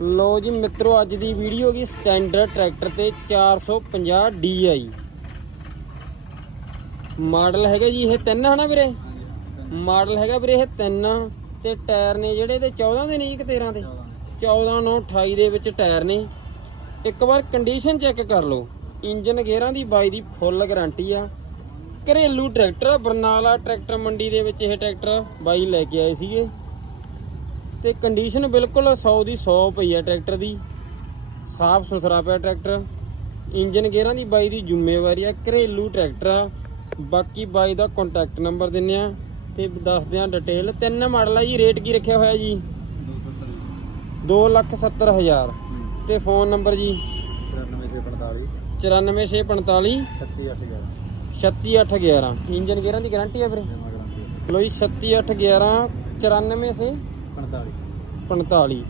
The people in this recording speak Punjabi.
ਲੋ ਜੀ ਮਿੱਤਰੋ ਅੱਜ ਦੀ ਵੀਡੀਓ ਕੀ ਸਟੈਂਡਰਡ ਟਰੈਕਟਰ ਤੇ 450 DI ਮਾਡਲ ਹੈਗਾ ਜੀ ਇਹ ਤਿੰਨ ਹਨਾ ਵੀਰੇ? ਮਾਡਲ ਹੈਗਾ ਵੀਰੇ ਇਹ ਤਿੰਨ। ਤੇ ਟਾਇਰ ਨੇ ਜਿਹੜੇ ਤੇ 14 ਦੇ ਨਹੀਂ ਕਿ 13 ਦੇ? 14 9 28 ਦੇ ਵਿੱਚ ਟਾਇਰ ਨੇ। ਇੱਕ ਵਾਰ ਕੰਡੀਸ਼ਨ ਚੈੱਕ ਕਰ ਲਓ। ਇੰਜਨ ਗੇਅਰਾਂ ਦੀ ਬਾਈ ਦੀ ਫੁੱਲ ਗਾਰੰਟੀ ਆ। ਘਰੇਲੂ ਟਰੈਕਟਰ ਆ, ਬਰਨਾਲਾ ਟਰੈਕਟਰ ਮੰਡੀ ਦੇ ਵਿੱਚ ਇਹ ਟਰੈਕਟਰ ਬਾਈ ਲੈ ਕੇ ਆਏ ਸੀਗੇ। ਤੇ ਕੰਡੀਸ਼ਨ ਬਿਲਕੁਲ 100 ਦੀ 100 ਪਈ ਆ ਟਰੈਕਟਰ ਦੀ। ਸਾਫ਼ ਸੁਥਰਾ ਪਿਆ ਟਰੈਕਟਰ। ਇੰਜਨ ਗੇਅਰਾਂ ਦੀ ਬਾਈ ਦੀ ਜ਼ਿੰਮੇਵਾਰੀ ਆ ਘਰੇਲੂ ਟਰੈਕਟਰ ਆ। ਬਾਕੀ ਬਾਈ ਦਾ ਕੰਟੈਕਟ ਨੰਬਰ ਦਿੰਨੇ ਆ ਤੇ ਦੱਸਦੇ ਆ ਡਿਟੇਲ ਤਿੰਨ ਮਾਡਲ ਆ ਜੀ ਰੇਟ ਕੀ ਰੱਖਿਆ ਹੋਇਆ ਜੀ? 270000 ਤੇ ਫੋਨ ਨੰਬਰ ਜੀ? 94645 36811 ਇੰਜਨ ਗੇਅਰਾਂ ਦੀ ਗਾਰੰਟੀ ਆ ਵੀਰੇ? ਲੋ ਜੀ 36811 94 ਸੇ 45